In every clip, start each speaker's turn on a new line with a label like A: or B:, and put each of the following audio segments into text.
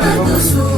A: హే మధుసూదన కామిని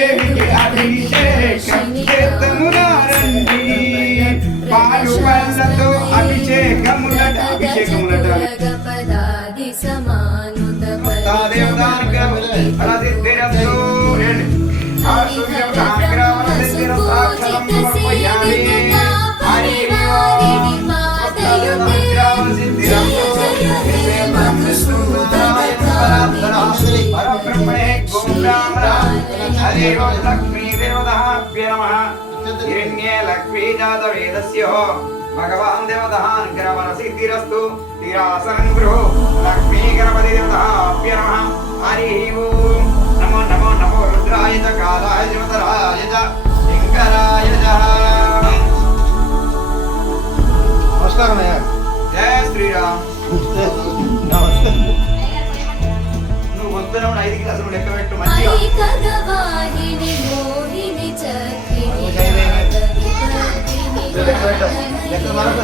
B: సమర్పయామి హరి ఓం తదనుగ్రహం సిద్ధిరస్తు పరబ్రహ్మణే గోబ్రాహ్మణ హరి లక్ష్మీ దేవతానుగ్రహణ సిద్ధిరస్తు స్థిరాసనం గృహో లక్ష్మీ గణపతి దేవతాభ్య నమః హరి ఓం నమో నమో నమో రుద్రాయ చ కాలాయ చ మతరాయ చ శంకరాయ చ
C: నమస్కారం అయ్యా
B: జయ శ్రీరామ్
C: నమస్తే
B: నువ్వు వస్తున్నావు ఐదు గ్లాసులు లెక్క పెట్టు మంచిగా.
C: లెక్క మరొక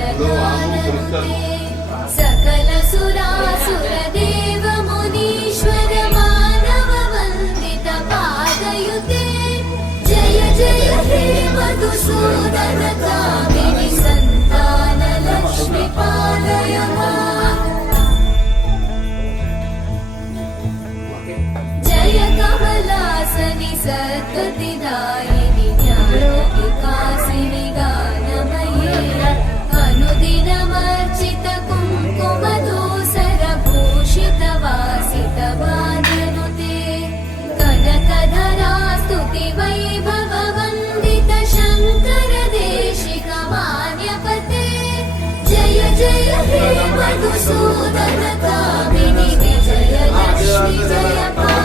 A: సప్తస్వరవరగాననుతే సకల సురాసుర దేవ మునీశ్వర మానవ వందిత పాదయుతే జయ జయ హే మధుసూదన కామిని సంతాన లక్ష్మి పాదయ कासिनि अनुदिनमर्जित कुङ्कुमदोसरभूषित वासित वाजनुते कनकधरास्तुति वैभवन्दितशङ्कर देशिकवान्यपते जय जय मधुसूदकिनि जय जय जय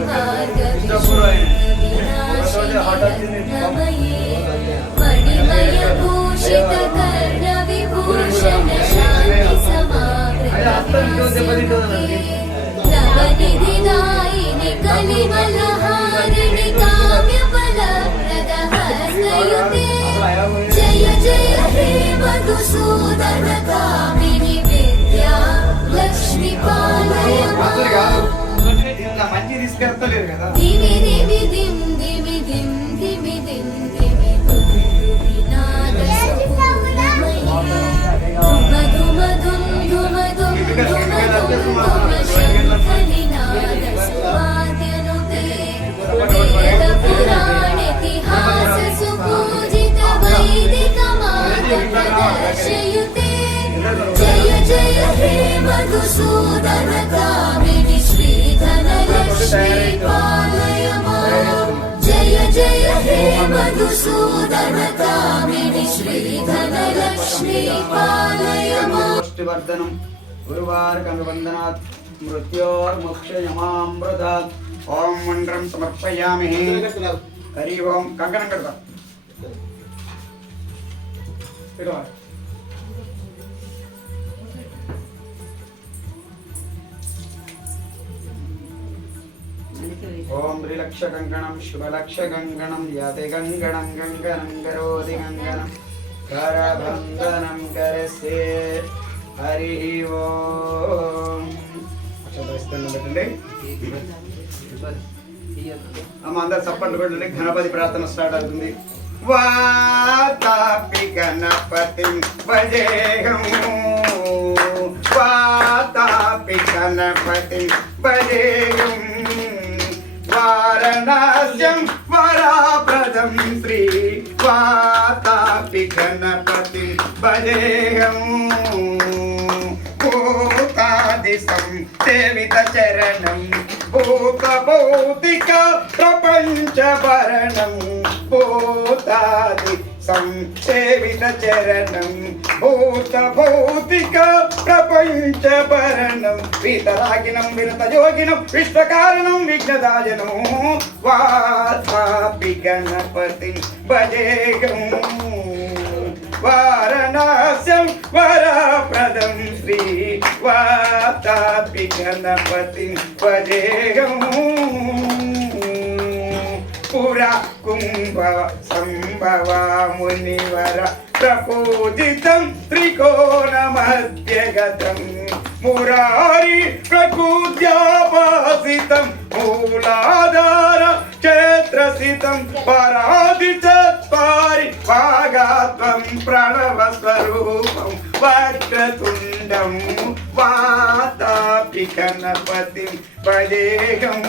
A: భారతి భార్గవి వినాశిని రత్నమయీ మణిమయ భూషిత కర్ణ విభూషణ శాంతి సమావృత తీసుకెళ్తలేరు కదా. జయ జయ హే మధుసూదన కామిని போட்டு தயாரிக்கிறோம் ஜெய ஜெய ஹே மதுசூதன காமினி ஸ்ரீ தனலக்ஷ்மி ஓம் மந்திரம் சமர்ப்பயாமி ஹரி
B: ஓம் கங்கணம் கடுதா ఓం త్రిలక్ష కంకణం శుభలక్ష కంకణం యాతి కంకణం కంకణం కరోతి కంకణం కరబంధనం కరసే హరి ఓం. అక్షతరిస్తున్న పెట్టండి. అమ్మ అందరు చప్పట్లు కొట్టండి. గణపతి ప్రార్థన స్టార్ట్ అవుతుంది. వాతాపి గణపతి భజేహం వాతాపి గణపతి భజేహం వారణాస్యం వరాప్రదం శ్రీ వాతాపి గణపతి భజేయం. భూతాదిశం సేవిత చరణం భూత భౌతిక ప్రపంచ భరణం భూతాది సంసేవిత చరణం భూత భౌతిక ప్రపంచ భరణం వీతరాగినం వినత యోగినం విశ్వకారణం విఘ్నదాయనం. వాసాపి గణపతి భజేగం. వారణాస్యం వరప్రదం. శ్రీ వాతాపి గణపతి భజేగం. పురా కుంభవ సంభవ మునివర ప్రపూజితం త్రికోణమధ్యగతం మురారి ప్రకూద్యాపాసితం మూలాధార క్షేత్రసితం పరాది చత్వారి భాగాత్వం ప్రణవ స్వరూపం వక్రతుండం వాతాపి పదేహం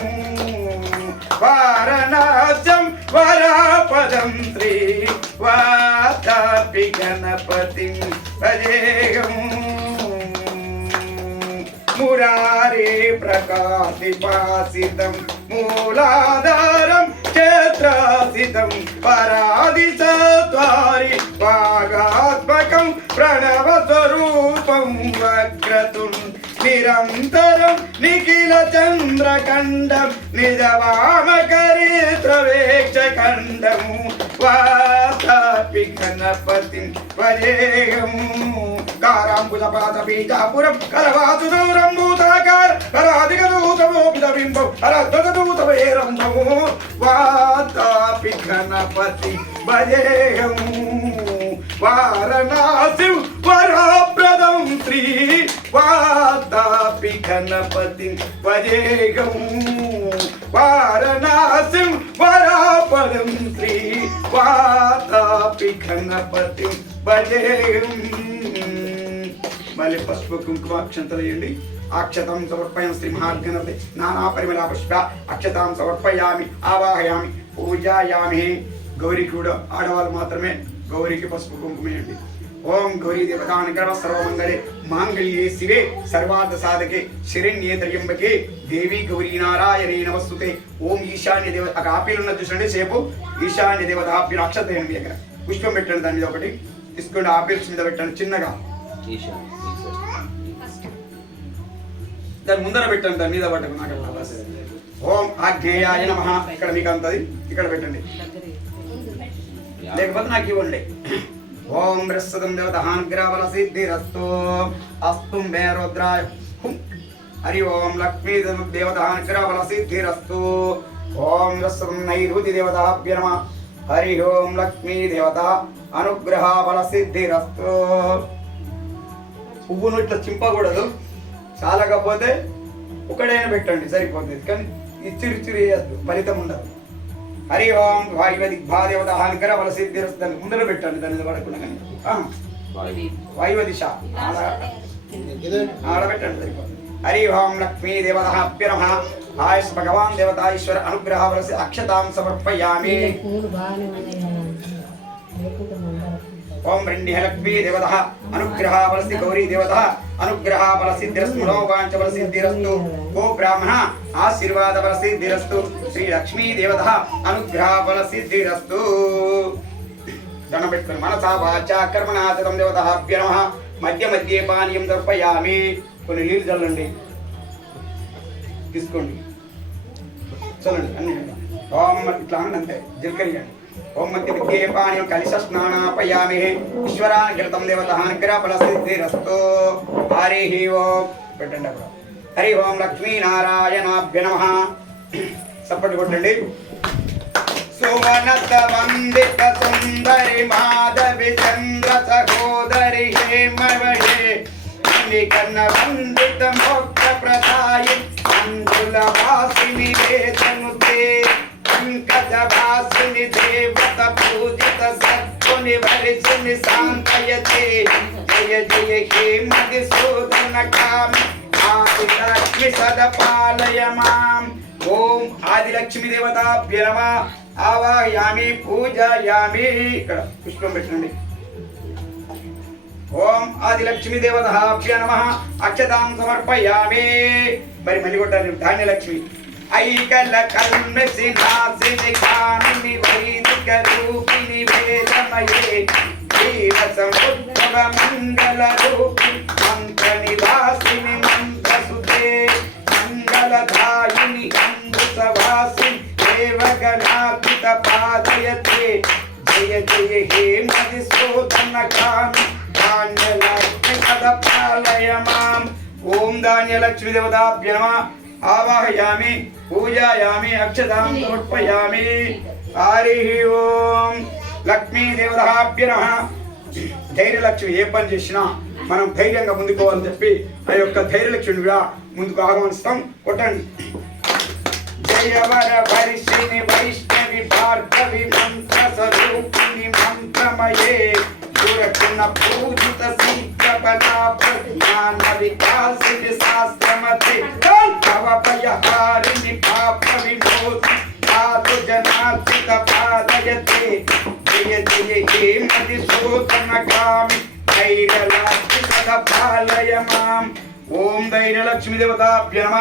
B: వారణాజం వరాపదం శ్రీ వాతాపి గణపతి భజేహం మురారే ప్రకాశిపాసితం మూలాధారం క్షేత్రాసితం పరాది చత్వారి భాగాత్మకం ప్రణవ స్వరూపం వక్రతుం నిరంతరం నిఖిల చంద్రఖండం నిజవామకరిత్రవేక్ష ఖండము వాతాపి గణపతి వరేహము కారాంబుజపాద బీజాపురం కరవాసు దూరం భూతాకార కరాధిక దూతమోపిత బింబం అరద్వత దూత వేరంభము వాతాపి గణపతి భజేహము వారణాసి శ్రీ వాతాపి గణపతి భజేహం వారణాసి వరాపదం శ్రీ వాతాపి గణపతి భజేహం మళ్ళీ పసుపు కుంకుమ అక్షంతలు అక్షతం సమర్పయం శ్రీ మహాగణపతి నానా పరిమళ పుష్ప అక్షతాం సమర్పయామి ఆవాహయామి పూజాయామి. గౌరీ కూడా ఆడవాళ్ళు మాత్రమే గౌరీకి పసుపు కుంకుమేయండి ఓం గౌరీ దేవతానుగ్రహ సర్వమంగళే. మాంగళ్యే శివే సర్వార్థ సాధకే శరణ్యే త్రయంబకే. దేవి గౌరీ నారాయణే నమస్తుతే. ఓం ఈశాన్య దేవత అక్కడ ఆపీలు ఉన్న చూసండి సేపు. ఈశాన్య దేవత ఆపిల్ అక్షత మీ దగ్గర. పుష్పం పెట్టండి దాని మీద ఒకటి. తీసుకోండి ఆపిల్స్ మీద పెట్టండి చిన్నగా. దాని ముందర పెట్టండి దాని మీద పట్టకు నాకు ఓం ఆగ్నేయాయ నమ. ఇక్కడ మీకు అంతది. ఇక్కడ పెట్టండి. లేకపోతే నాకు ఇవ్వండి. ఓం ప్రస్తుతం దేవతహానుగ్రహబల సిద్ధిరస్తు అస్తు మే రుద్రాయ. హరి ఓం లక్ష్మీ దేవతహానుగ్రహబల సిద్ధిరస్తు ఓం ప్రస్తుతం నైరుతి దేవతాభ్య నమ. హరి ఓం లక్ష్మీ దేవత అనుగ్రహబల సిద్ధిరస్తు పువ్వును ఇట్లా చింపకూడదు. చాలకపోతే ఒకడైనా పెట్టండి సరిపోతుంది. కానీ ఇచ్చిరి వేయద్దు. ఫలితం ఉండదు. హరి ఓం వాయువ దిగ్భాదేవత హానికర బల సిద్ధిరస్తు దాన్ని ముందర పెట్టండి దాన్ని పడకుండా కానీ వాయువ దిశ. ఆడ. ఆడ పెట్టండి సరిపోతుంది. హరి ఓం లక్ష్మీ దేవత అభ్యరమ ఆయుష్ భగవాన్ దేవత ఈశ్వర అనుగ్రహ బల అక్షతాం సమర్పయామి. ఓం రెండ్య లక్ష్మీ దేవత. అనుగ్రహాబలసి గౌరీ దేవత. అనుగ్రహ బల సిద్ధిరస్తు ఓ బ్రాహ్మణ ఆశీర్వాద బల సిద్ధిరస్తు శ్రీ లక్ష్మీ దేవత. అనుగ్రహ బల దండం పెట్టుకుని మనసా వాచ కర్మణాచరం దేవత. అభ్యనమ మధ్య మధ్య పానీయం దర్పయామి కొన్ని నీళ్ళు చల్లండి. తీసుకోండి. చల్లండి. అన్ని ఓం ఇట్లా అనండి అంతే జిల్కరియండి ఓమ్మతి విద్యే పాని కలిశ స్నానాపయామి ఈశ్వరానుగ్రతం దేవత ఫలసిద్ధిరస్తు హరి ఓం పెట్టండి అక్కడ। హరి ఓం లక్ష్మీనారాయణాభ్య నమ। సప్పటి కొట్టండి. సువనత వందిత సుందరి మాధవి చంద్ర సహోదరి హేమవహే। కన్న వందిత మోక్ష ప్రదాయి। అందుల వాసిని వేదనుతే పంకజ వాసి వరిసిని శాంతయతే జయ జయ హే మధుసూదన కామి ఆదిలక్ష్మి సదపాలయ మాం ఓం ఆదిలక్ష్మి దేవతాభ్య నమ. ఆవాయామి పూజయామి. ఇక్కడ పుష్పం పెట్టండి. ఓం ఆదిలక్ష్మి దేవతాభ్య నమ. అక్షతాం సమర్పయామి. మరి మళ్ళీ కొట్టాలి. ధాన్యలక్ష్మి. ఐకల కల్మసి నాసిని కామిని వైదిక రూపిణి వేదమయే. జీవ సముద్భవ మంగళ రూపి మంత్ర నివాసిని మంత్రసుతే మంగళదాయిని అమృతవాసి దేవగణాపిత పాదయతే. జయ జయ హే మధుసూదన కామి ధాన్యలక్ష్మి పదపాలయ మాం. ఓం ధాన్యలక్ష్మి దేవతాభ్య నమ. ఆవాహయామి పూజాయామి అక్షతాం సమర్పయామి హరి ఓం. లక్ష్మీదేవతాభ్య ధైర్యలక్ష్మి ఏ పని చేసినా మనం ధైర్యంగా ముందుకోవాలని చెప్పి ఆ యొక్క ధైర్యలక్ష్మిని కూడా ముందుకు ఆహ్వానిస్తాం. కొట్టండి. జయవర వర్షిణి వైష్ణవి భార్గవి మంత్ర స్వరూపిణి మంత్రమయే. సురకుణ పూజిత సీతపలాప జ్ఞాన వికాసిని శాస్త్రమతి. భవభయహారిణి పాప విమోచి పాదు జనార్చిత పాదయతే. జయ జయ హే మధుసూదన కామి ధైర్యలక్ష్మి మాం ఓం ధైర్యలక్ష్మి దేవతాభ్య నమ.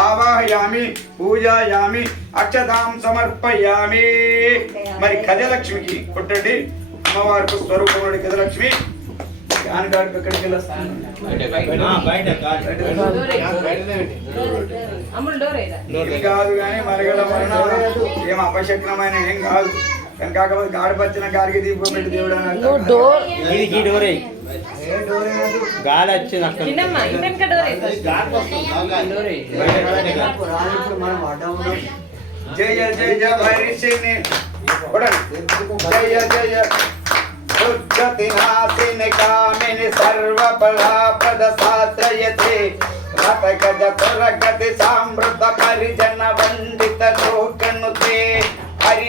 B: ఆవాహయామి పూజాయామి అక్షతాం సమర్పయామి. మరి గజలక్ష్మికి కొట్టండి. అమ్మవారికి స్వరూపముడి
C: బయట కాదు.
B: కానీ మరగల మరణ ఏం అపశక్నమైన ఏం కాదు. కానీ కాకపోతే గాడి పచ్చిన గారికి దీపం పెట్టి దేవుడు అని అంటారు. కదా.
D: డోర్.
C: ఇది? ఈ డోరే గాలి వచ్చింది అక్కడ.
B: జయ జయ హరిషిని కొడండి. జయ జయ ఉజ్జతి నాశిని కామిని సర్వఫలాపద సాత్రయతే. తురగతి సామృత పరిజన వందిత లోకనుతే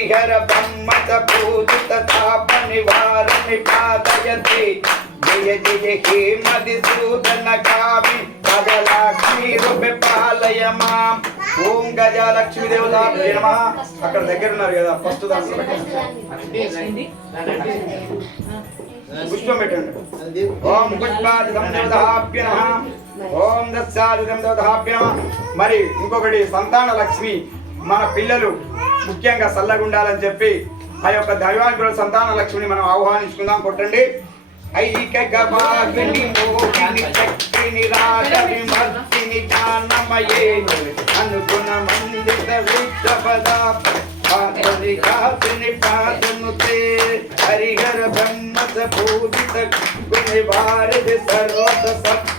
B: హరిహర బ్రహ్మత పూజిత తాప నివారణి పాదయతి జయ జయ హేమది సూదన కామి గజలక్ష్మీ రూపే పాలయ మాం. ఓం గజలక్ష్మీ దేవత నమ. అక్కడ దగ్గర ఉన్నారు కదా ఫస్ట్ దాంట్లో పుష్పం పెట్టండి. ఓం పుష్పాదిదం దేవతాభ్య నమః. ఓం దత్సాదిదం దేవతాభ్య నమః. మరి ఇంకొకటి సంతాన లక్ష్మి. మన పిల్లలు ముఖ్యంగా చల్లగుండాలని చెప్పి ఆ యొక్క దైవానుగ్రహ సంతాన లక్ష్మిని మనం ఆహ్వానించుకుందాం. కొట్టండి. ఐక గవాగిని మోహిని చక్రిని రాగ విమర్శిని జ్ఞానమయే అనుగుణ మందిత విద్య పాతని పాదని కాసిని పాదనుతే హరిహర బ్రహ్మత పూజిత గుణి భారతి సర్వత సప్తత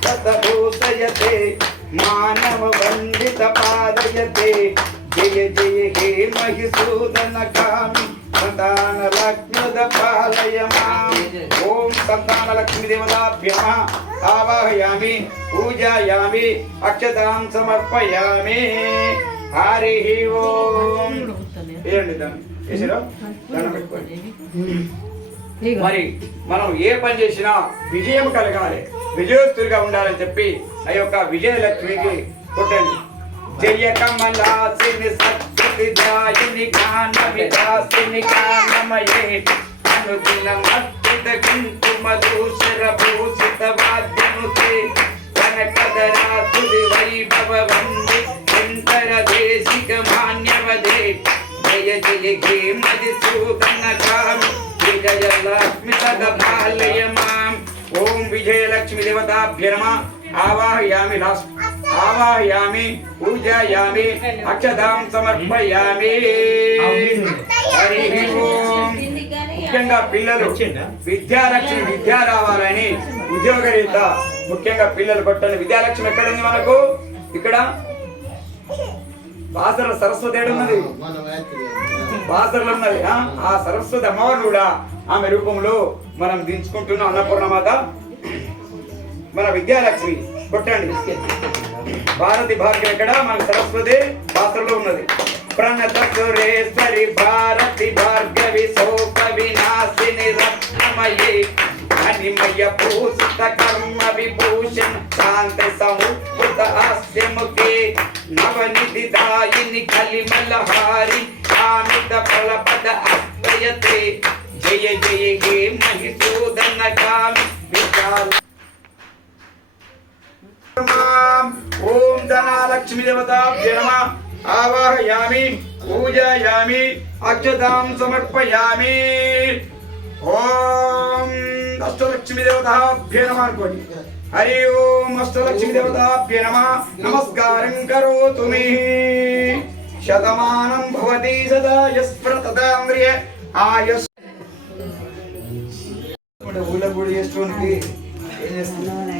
B: ఆవాహయామి పూజాయామి అక్షతాం సమర్పయామి. హరి ఓం. మరి మనం ఏ పని చేసినా విజయం కలగాలి. విజయోత్తులుగా ఉండాలని చెప్పి ఆ యొక్క విజయలక్ష్మికి కొట్టండి. జయ కమలాసిని సత్యతి జాయిని జ్ఞాన వికాసిని జ్ఞానమయే అనుదిన మత్త విభూషిత కుంకుమదూషర భూషిత వాద్యనుతే కనకదరాతుది వైభవ వంది శంకర దేశిక మాన్యవదే జయ జయ హే మధుసూదన కామి విజయ లక్ష్మి సదపాలయ మాం ఓం విజయలక్ష్మి దేవతాభ్య నమ ఆవాహయామి లాస్ట్. ఆవాహయామి పూజయామి అక్షదాం సమర్పయామి. హరి ఓం. ముఖ్యంగా పిల్లలు విద్యాలక్ష్మి విద్య రావాలని ఉద్యోగరీత ముఖ్యంగా పిల్లలు పట్టని విద్యాలక్ష్మి ఎక్కడ ఉంది మనకు? ఇక్కడ బాసర సరస్వతి ఉన్నది బాసరలో ఉన్నది. ఆ? ఆ సరస్వతి అమ్మవారిని కూడా ఆమె రూపంలో మనం దించుకుంటున్నాం అన్నపూర్ణమాత మన విద్యాలక్ష్మి. కొట్టండి. భారతి భాగ్యం ఎక్కడ? మన సరస్వతి పాత్రలో ఉన్నది. ప్రణత సురేశ్వరి భారతి భార్గవి సోప వినాశిని రత్నమయే అనిమయ పూసిత కర్మ విభూషణ శాంత సముద్భుత హాస్యముఖే నవనిధి దాయిని కలిమలహారి కామిత ఫలపద అస్మయతే జయ జయ హే మహిసూదన కామి విశాల ఓం ధనాలక్ష్మి దేవతాభ్య నమ ఆవాహయామి పూజయామి అక్షతాం సమర్పయామి ఓం అష్టలక్ష్మి దేవతాభ్య నమ అనుకోండి హరి ఓం అష్టలక్ష్మి దేవతాభ్య నమ నమస్కారం కరోతు మీ శతమానం భవతి సదా యస్ప్రతదాంద్రియ ఆయస్ ఊళ్ళో గుడి చేసుకోనికి ఏం చేస్తున్నా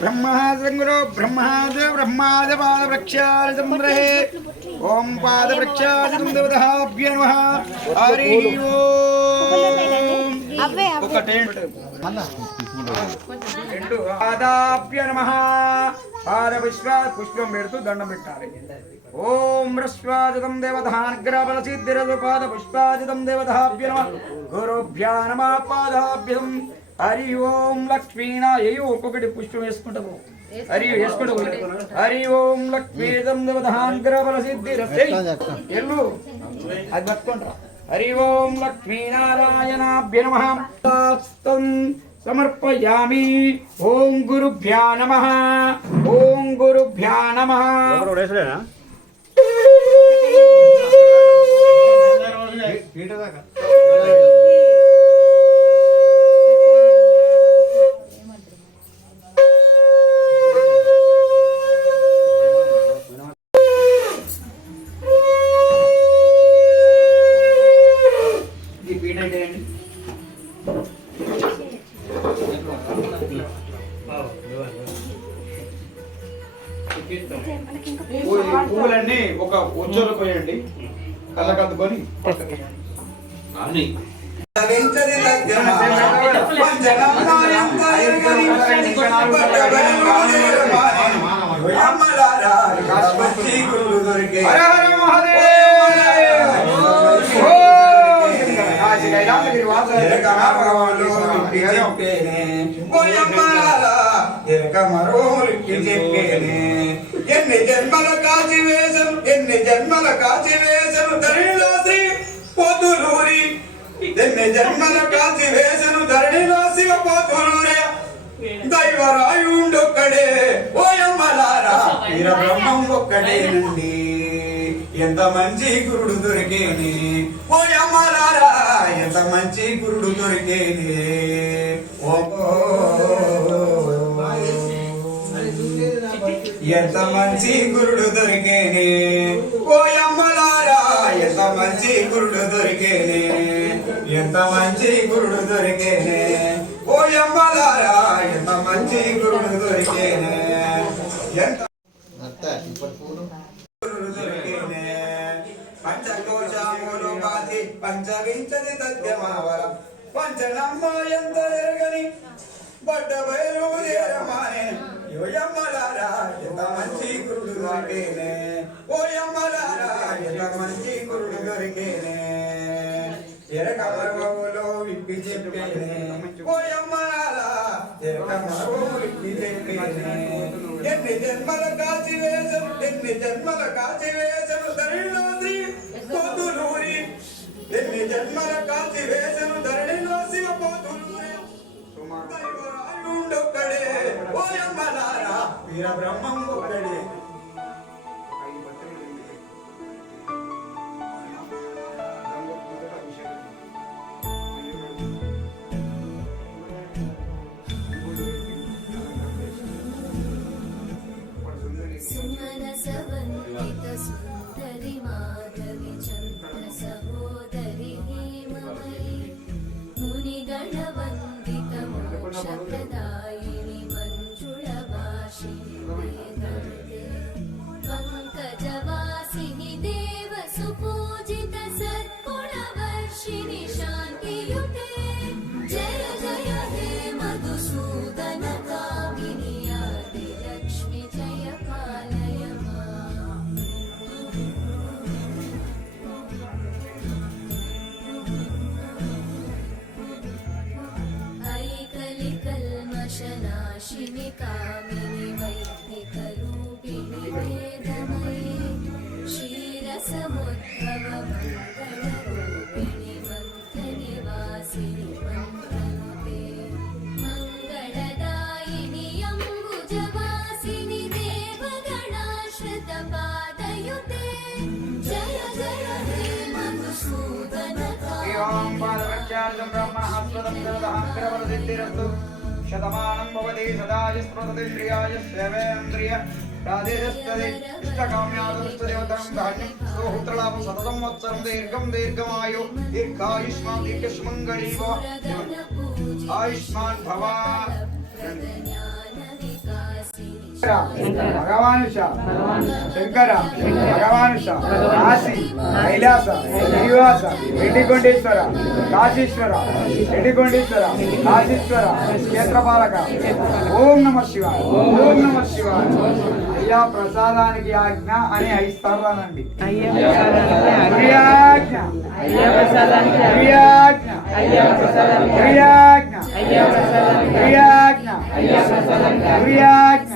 B: గురో బ్రహ్మాద బ్రహ్మాద పాద సంగ్రహే ఓం పాద వృక్షాల సందేవతాభ్య నమః హరి ఓం. ఒకటే రెండు పాదాభ్య నమః పాద విశ్వ పుష్పం పెడుతూ దండం పెట్టాలి. ఓం రస్వాజతం దేవతానుగ్రహబల సిద్ధిరదు పాద పుష్పాజితం దేవతాభ్య నమ గురుభ్యా నమ. పాదాభ్యం హరి ఓం లక్ష్మీనాయో ఒక్కొక్కటి పుష్పం వేసుకుంటాము హరి వేసుకుంటూ హరి ఓం లక్ష్మీదం దేవతానుగ్రహబల సిద్ధిరస్యై ఎల్లు అది పట్టుకుంటా హరి ఓం లక్ష్మీనారాయణాభ్య నమ సమర్పయామి ఓం గురుభ్యా నమ ఓం గురుభ్యా నమ ఈ వాస
E: ఎన్ని జన్మల కాచి వేశం ఎన్ని జన్మల కాచి వేశను ధరణిలో శ్రీ పొద్దులూరి ఎన్ని జన్మల కాచి వేశను ధరణిలో శివ పొద్దులూరి దైవరాయుండొక్కడే ఓయమ్మలారా. వీర బ్రహ్మం ఒక్కడేనండి. ఎంత మంచి గురుడు దొరికేని ఓయమ్మలారా ఎంత మంచి గురుడు దొరికేని ఓ ఎంత మంచి గురుడు దొరికేనే ఓయమ్మలారా ఎంత మంచి గురుడు దొరికేనే ఎంత మంచి గురుడు దొరికేనే ఓయమ్మలారా ఎంత మంచి గురుడు దొరికేనే ఎంత పంచని తద్యమావర పంచనమ్మ ఎంత ఎరగని బట్ట బయలు చేరమానే ఎంత మంచి గురుడు దొరికేనే. ఓయమ్మలారా ఎంత మంచి గురుడు దొరికేనే. ఎరక విప్పి చెప్పేనే. ఓయమ్మలారా విప్పి చెప్పేనే.
A: ఎన్ని జన్మల కాచి వేసను ఎన్ని జన్మల కాచి వేసను ఎన్ని జన్మల కాచి వేసను ధరణిలో శివ పోతులూరి దైవరాయుండొక్కడే ఓయమ్మలారా వీర బ్రహ్మం ఒక్కడే.
B: ఓం పాదరక్షార్థం బ్రహ్మణః స్వదం జలదహాంకరవరసిద్ధిరస్తు శతమానం భవతి సదాయ స్మృతింద్రియాయ సేవేంద్రియ రాధేస్తదే ఇష్టకామ్యాదృష్టదేవతం ధాన్యం సోహుత్రలాభం శతసం వత్సరం దీర్ఘం దీర్ఘమాయు దీర్ఘాయుష్మాన్ దీర్ఘసుమంగళీవ ఆయుష్మాన్ భవా భగవానుష శంకర భగవానుష కాశీ కైలాస శ్రీవాస రెడ్డికొండేశ్వర కాశీశ్వర రెడ్డికొండేశ్వర కాశీశ్వర క్షేత్రపాలక. ఓం నమ శివ ఓం నమ శివ అయ్యా ప్రసాదానికి ఆజ్ఞ అని అయిస్తారానండి క్రియాజ్ఞ. క్రియాజ్ఞ. క్రియాజ్ఞ. క్రియాజ్ఞ. క్రియాజ్ఞ.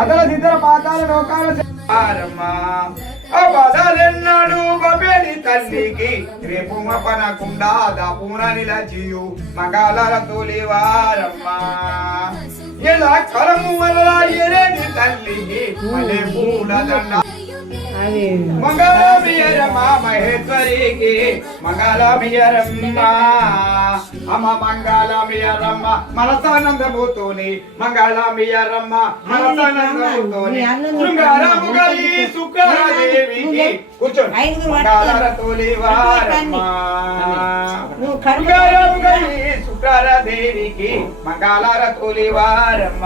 B: అతల ఇతర పాతాల లోకాల బదలెన్నాడు బబేని తల్లికి. రేపు మపనకుండా దాపున నిలచియు మగాల తోలివారమ్మా ఎలా కరము వల్ల ఎరేని తల్లికి? పూల దండ మంగళమియరమ్మ మహేశ్వరికి మంగళమియరమ్మ. అమ్మ మంగళమియరమ్మ మనసానందముతోని మంగళమియరమ్మ మనసానందముతోని. శృంగారము గలి శుక్రదేవికి కూర్చోండి. శుక్రదేవికి మంగళరతోలి వారమ్మ.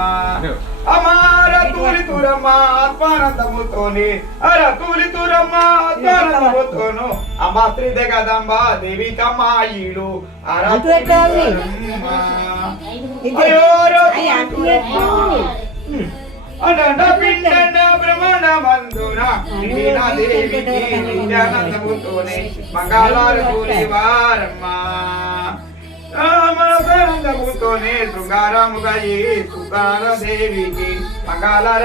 B: అమార తూలి తురమ్మ ఆత్మానందముతోని. అర తూలి తురమ్మ ఆత్మానందముతోను. అమ్మ శ్రీ జగదంబ దేవి కమాయిలు అర అనంత పిండన బ్రహ్మణ మందున నిన్న దేవికి నిత్యానందముతోనే మంగళారతూలి వారమ్మ మనసానందముతోనే శృంగారముగా ఈ సుతార దేవికి మంగళార